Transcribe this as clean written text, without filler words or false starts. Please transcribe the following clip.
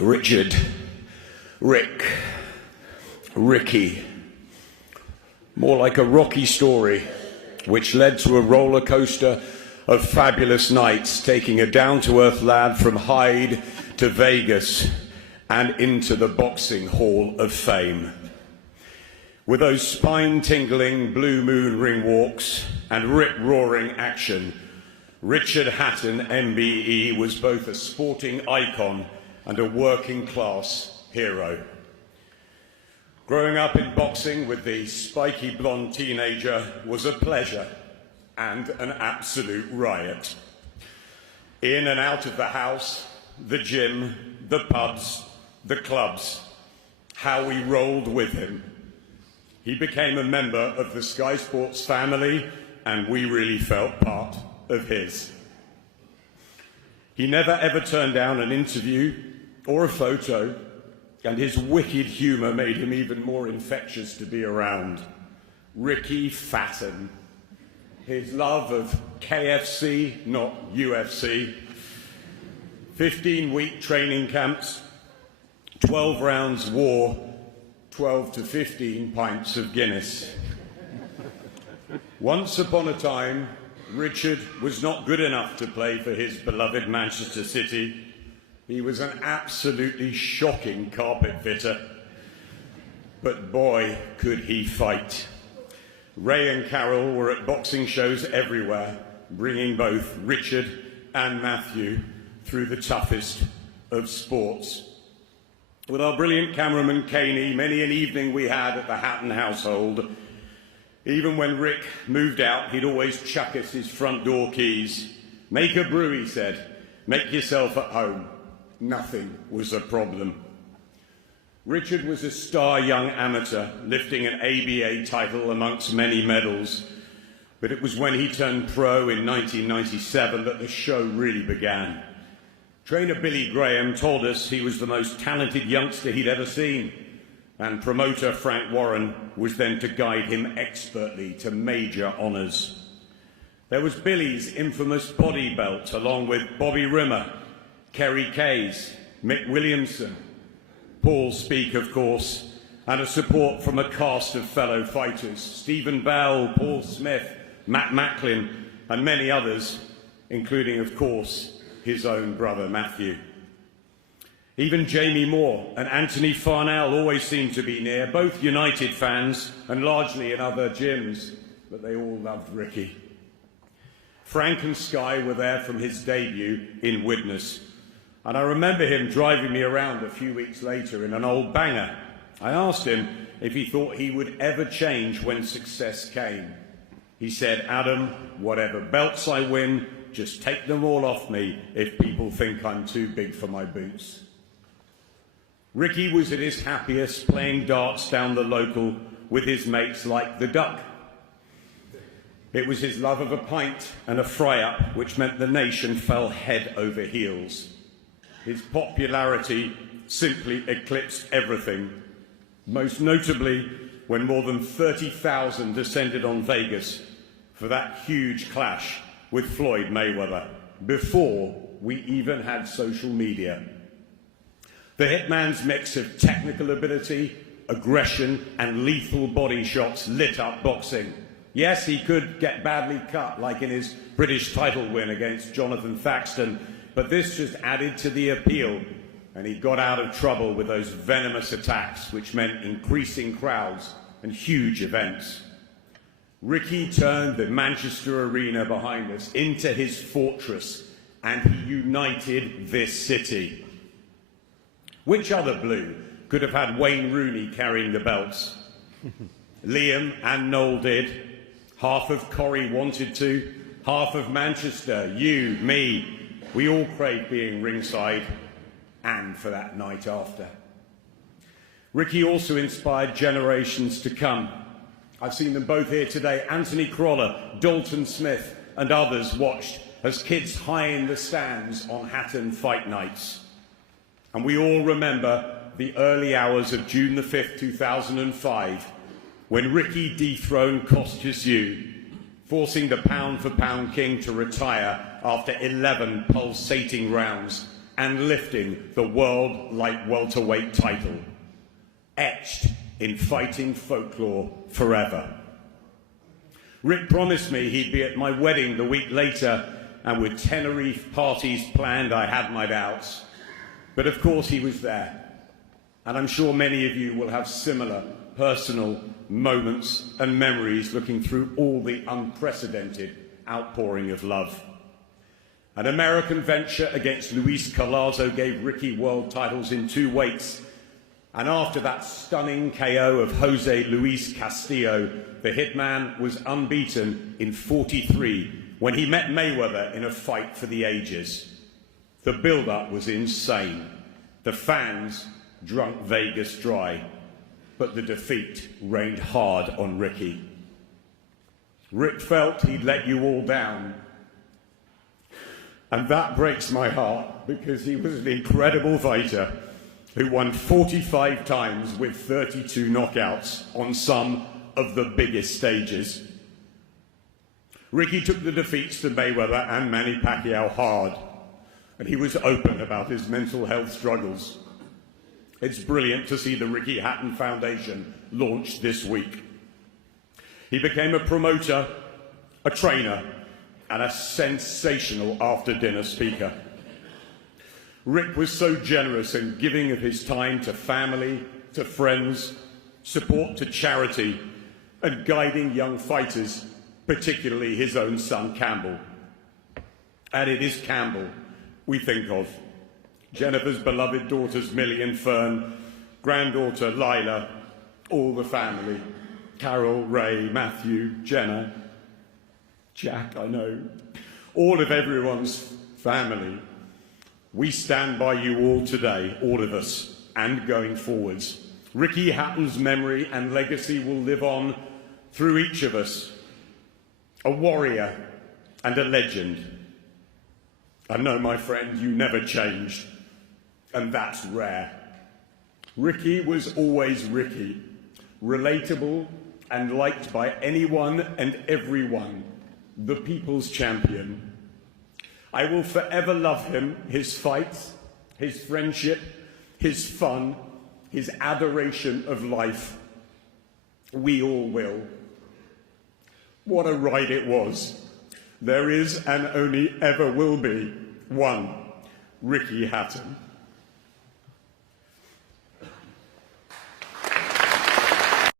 Richard, Rick, Ricky. More like a Rocky story, which led to a roller coaster of fabulous nights, taking a down-to-earth lad from Hyde to Vegas and into the Boxing Hall of Fame. With those spine-tingling blue moon ring walks and rip-roaring action, Richard Hatton, MBE, was both a sporting icon and a working-class hero. Growing up in boxing with the spiky blonde teenager was a pleasure and an absolute riot. In and out of the house, the gym, the pubs, the clubs, how we rolled with him. He became a member of the Sky Sports family, and we really felt part of his. He never ever turned down an interview or a photo, and his wicked humour made him even more infectious to be around. Ricky Fatton. His love of KFC, not UFC. 15-week training camps, 12 rounds war, 12 to 15 pints of Guinness. Once upon a time, Richard was not good enough to play for his beloved Manchester City. He was an absolutely shocking carpet fitter. But boy, could he fight. Ray and Carol were at boxing shows everywhere, bringing both Richard and Matthew through the toughest of sports. With our brilliant cameraman Caney, many an evening we had at the Hatton household. Even when Rick moved out, he'd always chuck us his front door keys. Make a brew, he said. Make yourself at home. Nothing was a problem. Richard was a star young amateur, lifting an ABA title amongst many medals. But it was when he turned pro in 1997 that the show really began. Trainer Billy Graham told us he was the most talented youngster he'd ever seen, and promoter Frank Warren was then to guide him expertly to major honours. There was Billy's infamous body belt, along with Bobby Rimmer, Kerry Kays, Mick Williamson, Paul Speak, of course, and a support from a cast of fellow fighters, Stephen Bell, Paul Smith, Matt Macklin, and many others, including, of course, his own brother Matthew. Even Jamie Moore and Anthony Farnell always seemed to be near, both United fans and largely in other gyms, but they all loved Ricky. Frank and Sky were there from his debut in Widnes, and I remember him driving me around a few weeks later in an old banger. I asked him if he thought he would ever change when success came. He said, "Adam, whatever belts I win, just take them all off me if people think I'm too big for my boots." Ricky was at his happiest playing darts down the local with his mates like the Duck. It was his love of a pint and a fry-up which meant the nation fell head over heels. His popularity simply eclipsed everything, most notably when more than 30,000 descended on Vegas for that huge clash with Floyd Mayweather, before we even had social media. The hitman's mix of technical ability, aggression, and lethal body shots lit up boxing. Yes, he could get badly cut, like in his British title win against Jonathan Thaxton, but this just added to the appeal, and he got out of trouble with those venomous attacks, which meant increasing crowds and huge events. Ricky turned the Manchester Arena behind us into his fortress, and he united this city. Which other Blue could have had Wayne Rooney carrying the belts? Liam and Noel did. Half of Corrie wanted to. Half of Manchester, you, me, we all craved being ringside, and for that night after. Ricky also inspired generations to come. I've seen them both here today. Anthony Crawler, Dalton Smith, and others watched as kids high in the stands on Hatton fight nights. And we all remember the early hours of June the 5th, 2005, when Ricky dethroned Kostya Tszyu, forcing the pound-for-pound king to retire after 11 pulsating rounds and lifting the world light welterweight title, etched in fighting folklore forever. Rick promised me he'd be at my wedding the week later, and with Tenerife parties planned, I had my doubts. But of course he was there, and I'm sure many of you will have similar personal moments and memories looking through all the unprecedented outpouring of love. An American venture against Luis Collazo gave Ricky world titles in 2 weights, and after that stunning KO of Jose Luis Castillo, the hitman was unbeaten in 43 when he met Mayweather in a fight for the ages. The build-up was insane. The fans drunk Vegas dry, but the defeat rained hard on Ricky. Rick felt he'd let you all down, and that breaks my heart because he was an incredible fighter who won 45 times with 32 knockouts on some of the biggest stages. Ricky took the defeats to Mayweather and Manny Pacquiao hard, and he was open about his mental health struggles. It's brilliant to see the Ricky Hatton Foundation launched this week. He became a promoter, a trainer, and a sensational after-dinner speaker. Rick was so generous in giving of his time to family, to friends, support to charity, and guiding young fighters, particularly his own son Campbell. And it is Campbell we think of. Jennifer's beloved daughters Millie and Fern, granddaughter Lila, all the family, Carol, Ray, Matthew, Jenna, Jack, I know, all of everyone's family. We stand by you all today, all of us, and going forwards. Ricky Hatton's memory and legacy will live on through each of us. A warrior and a legend. I know, my friend, you never changed, and that's rare. Ricky was always Ricky, relatable and liked by anyone and everyone, the people's champion. I will forever love him, his fights, his friendship, his fun, his adoration of life. We all will. What a ride it was. There is and only ever will be one Ricky Hatton.